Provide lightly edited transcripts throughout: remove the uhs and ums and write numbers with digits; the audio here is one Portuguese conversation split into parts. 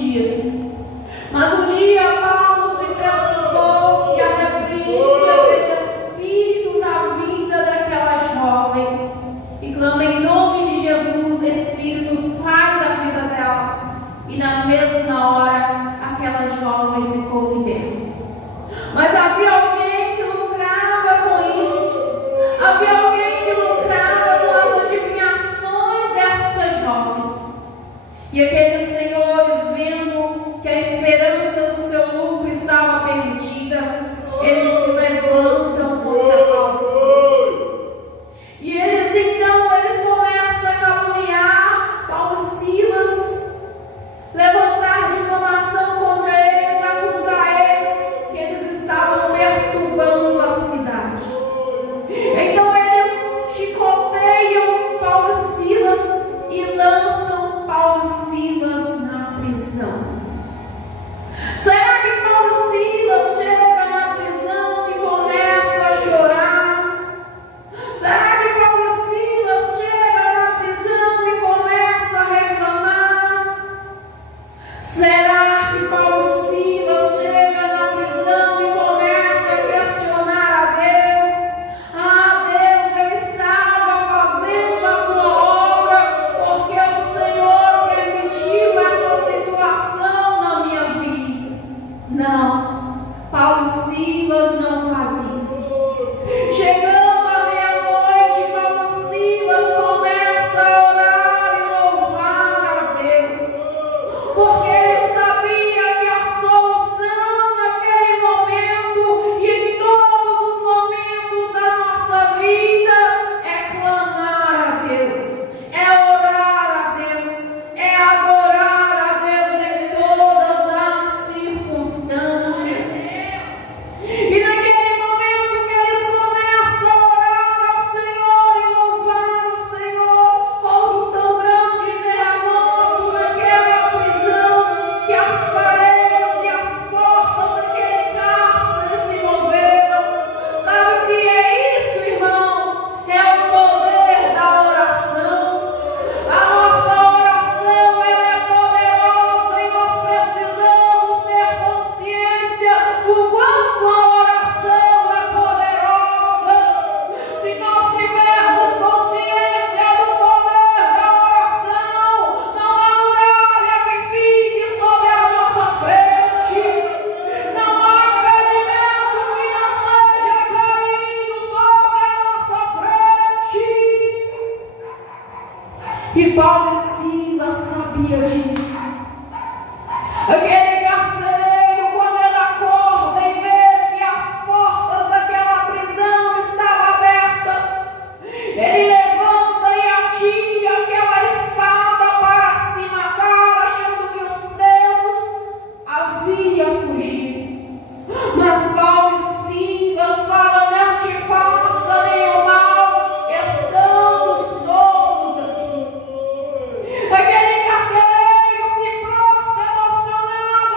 dias. Mas um dia Paulo se perguntou e arrepende aquele espírito da vida daquela jovem e clama em nome de Jesus: Espírito, sai da vida dela. E na mesma hora aquela jovem ficou liberta. Mas havia alguém que lucrava com isso. Havia alguém que lucrava com as adivinhações dessas jovens. E aqueles senhores, vendo que a esperança do seu lucro estava perdida, eles se levantam contra Paulo e Silas. E eles começam a caluniar Paulo e Silas, levantar difamação contra eles, acusar eles que eles estavam perturbando a cidade. Então eles chicoteiam Paulo e Silas e lançam Paulo e Silas na prisão. Será que Paulo e Silas chega na prisão e começa a chorar? Será que Paulo e Silas chega na prisão e começa a reclamar? Será que Paulo e Silas chega na prisão e começa a questionar a Deus? Ah, Deus, eu estava fazendo a tua obra porque o Senhor permitiu essa situação na minha vida. Não, Paulo e Silas não fazem isso. Chegando à meia-noite, Paulo e Silas começam a orar e louvar a Deus, porque ele sabia que a solução naquele momento e em todos os momentos da nossa vida é clamar a Deus, é orar a Deus, é adorar a Deus em todas as circunstâncias. E naquele momento que eles começam a orar ao Senhor e louvar o Senhor, houve tão grande terremoto naquela prisão que as paredes e as portas daquele cárcere se moveram. Sabe o que é isso, irmãos? É o poder da oração. A nossa oração, ela é poderosa e nós precisamos ter consciência do quanto a oração é poderosa. Se nós tivermos consciência do poder da oração, não há muralha que fique sobre a nossa frente, não há impedimento que não seja caído sobre a nossa frente. E Paulo e Silas sabiam disso. Aquele carcereiro, quando ele acorda e vê que as portas daquela prisão estavam abertas, ele levanta e atira aquela espada para se matar, achando que os presos haviam fugido. Mas Paulo e Silas falam: não te faça nenhum mal, estamos todos aqui. Aquele carcereiro se prostra emocionado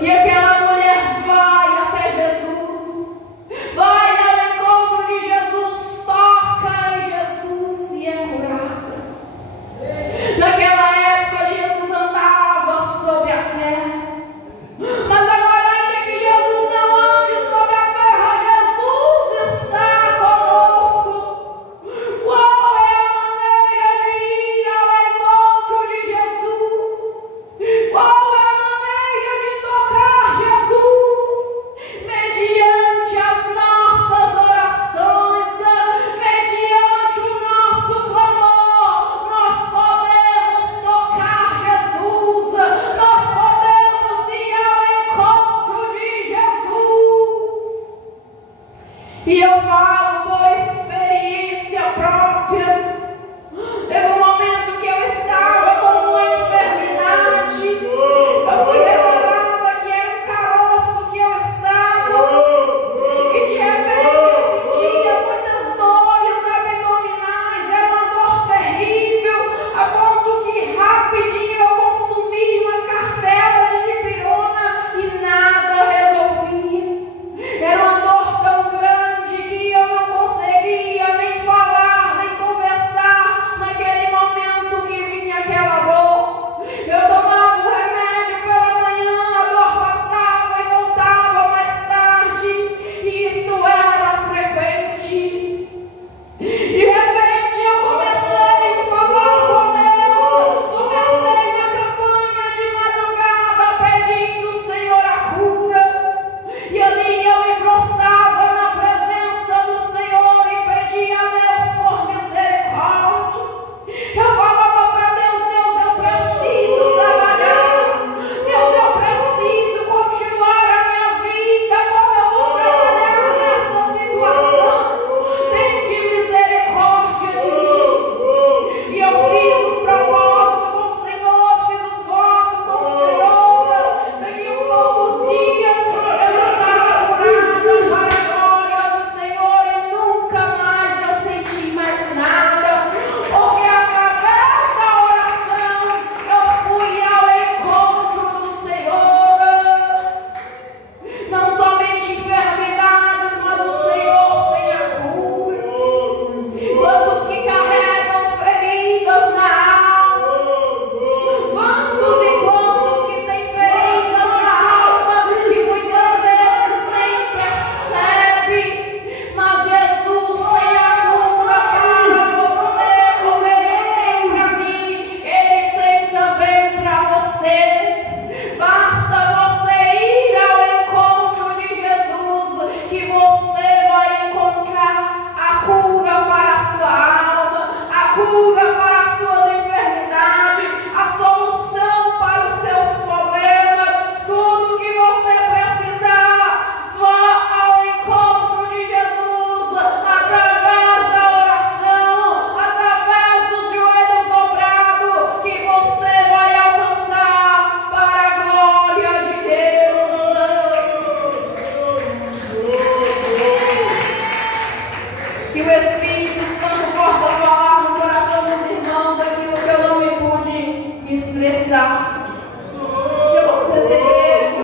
E aquela